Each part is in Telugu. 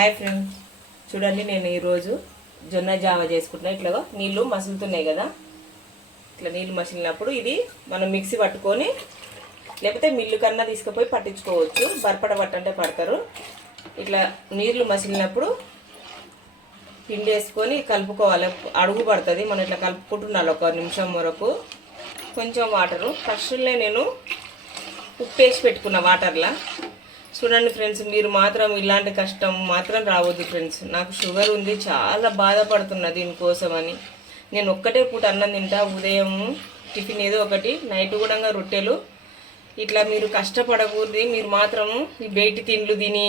Hi friends. చూడండి నేను ఈరోజు జొన్న జావ చేసుకుంటున్నా. ఇట్లా నీళ్ళు మసులుతున్నాయి కదా. ఇట్లా నీళ్ళు మసిలినప్పుడు ఇది మనం మిక్సీ పట్టుకొని లేకపోతే మిల్లు కన్నా తీసుకుపోయి పట్టించుకోవచ్చు. బర్పడ పట్టంటే పడతారు. ఇట్లా నీళ్ళు మసిలినప్పుడు పిండి వేసుకొని కలుపుకోవాలి. అడుగు పడుతుంది. మనం ఇట్లా కలుపుకుంటున్నాను ఒక నిమిషం వరకు. కొంచెం వాటరు. ఫస్ట్లో నేను ఉప్పు వేసి పెట్టుకున్న వాటర్లా. చూడండి ఫ్రెండ్స్ మీరు మాత్రం ఇలాంటి కష్టం మాత్రం రావద్దు ఫ్రెండ్స్. నాకు షుగర్ ఉంది చాలా బాధపడుతున్నా దీనికోసం అని నేను ఒక్కటే పూట అన్నం తింటా ఉదయం టిఫిన్ ఏదో ఒకటి నైట్ కూడా రొట్టెలు. ఇట్లా మీరు కష్టపడకూడదు మీరు మాత్రము ఈ బయటి తిండ్లు తిని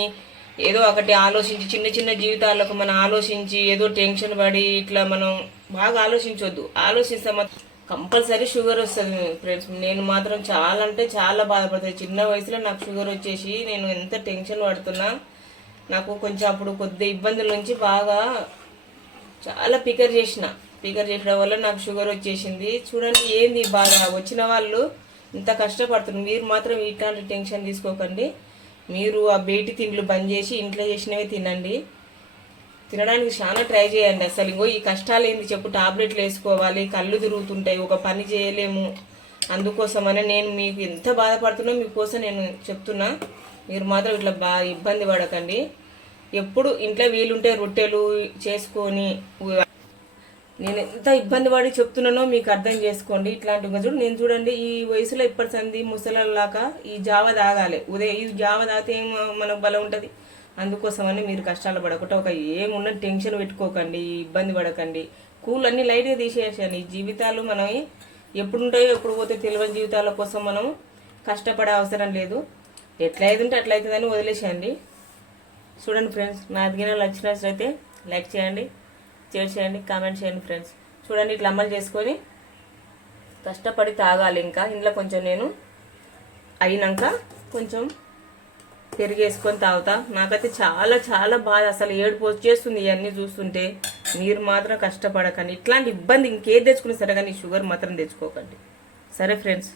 ఏదో ఒకటి ఆలోచించి చిన్న చిన్న జీవితాలకు మనం ఆలోచించి ఏదో టెన్షన్ పడి ఇట్లా మనం బాగా ఆలోచించవద్దు ఆలోచిస్తే మాత్రం కంపల్సరీ షుగర్ వస్తుంది ఫ్రెండ్స్ నేను మాత్రం చాలా అంటే చాలా బాధపడుతుంది చిన్న వయసులో నాకు షుగర్ వచ్చేసి నేను ఎంత టెన్షన్ పడుతున్నా నాకు కొంచెం అప్పుడు కొద్ది ఇబ్బందుల నుంచి బాగా చాలా పికర్ చేసిన. పికర్ చేయడం వల్ల నాకు షుగర్ వచ్చేసింది. చూడండి ఏంది బాగా వచ్చిన వాళ్ళు ఇంత కష్టపడుతున్నారు. మీరు మాత్రం ఇట్లాంటి టెన్షన్ తీసుకోకండి. మీరు ఆ బయటి తిండ్లు బంద్ చేసి ఇంట్లో చేసినవి తినండి. తినడానికి చాలా ట్రై చేయండి అసలు. ఇంకో ఈ కష్టాలు ఏంది చెప్పు టాబ్లెట్లు వేసుకోవాలి కళ్ళు తిరుగుతుంటాయి ఒక పని చేయలేము. అందుకోసమనే నేను మీకు ఎంత బాధపడుతున్నా మీకోసం నేను చెప్తున్నా. మీరు మాత్రం ఇట్లా బాగా ఇబ్బంది పడకండి. ఎప్పుడు ఇంట్లో వీలుంటే రొట్టెలు చేసుకొని నేను ఎంత ఇబ్బంది పడి చెప్తున్నానో మీకు అర్థం చేసుకోండి. ఇట్లాంటి చూడండి చూడు నేను చూడండి ఈ వయసులో ఇప్పటి సంది ముసలలాక ఈ జావ తాగాలి. ఉదయం ఈ జావ తాగితే ఏం మనకు బలం ఉంటుంది? అందుకోసమని మీరు కష్టాలు పడకుండా ఒక ఏమున్న టెన్షన్ పెట్టుకోకండి ఇబ్బంది పడకండి. కూల్ అన్ని లైట్గా తీసేసాను ఈ జీవితాలు మనం ఎప్పుడు ఉంటాయో ఎప్పుడు పోతే తెలియని జీవితాల కోసం మనం కష్టపడే అవసరం లేదు. ఎట్లా అవుతుంటే అట్లా అవుతుందని వదిలేసేయండి. చూడండి ఫ్రెండ్స్ నా దిగిన నచ్చినట్లయితే లైక్ చేయండి షేర్ చేయండి కామెంట్ చేయండి ఫ్రెండ్స్. చూడండి ఇట్లా అమలు చేసుకొని కష్టపడి తాగాలి ఇంకా. ఇంట్లో కొంచెం నేను అయినాక కొంచెం పెరిగేసుకొని తాగుతా. నాకైతే చాలా చాలా బాధ. అసలు ఏడుపు వచ్చేస్తుంది ఇవన్నీ చూస్తుంటే. మీరు మాత్రం కష్టపడకండి. ఇట్లాంటి ఇబ్బంది ఇంకేది తెచ్చుకుని సరే కానీ షుగర్ మాత్రం తెచ్చుకోకండి. సరే ఫ్రెండ్స్.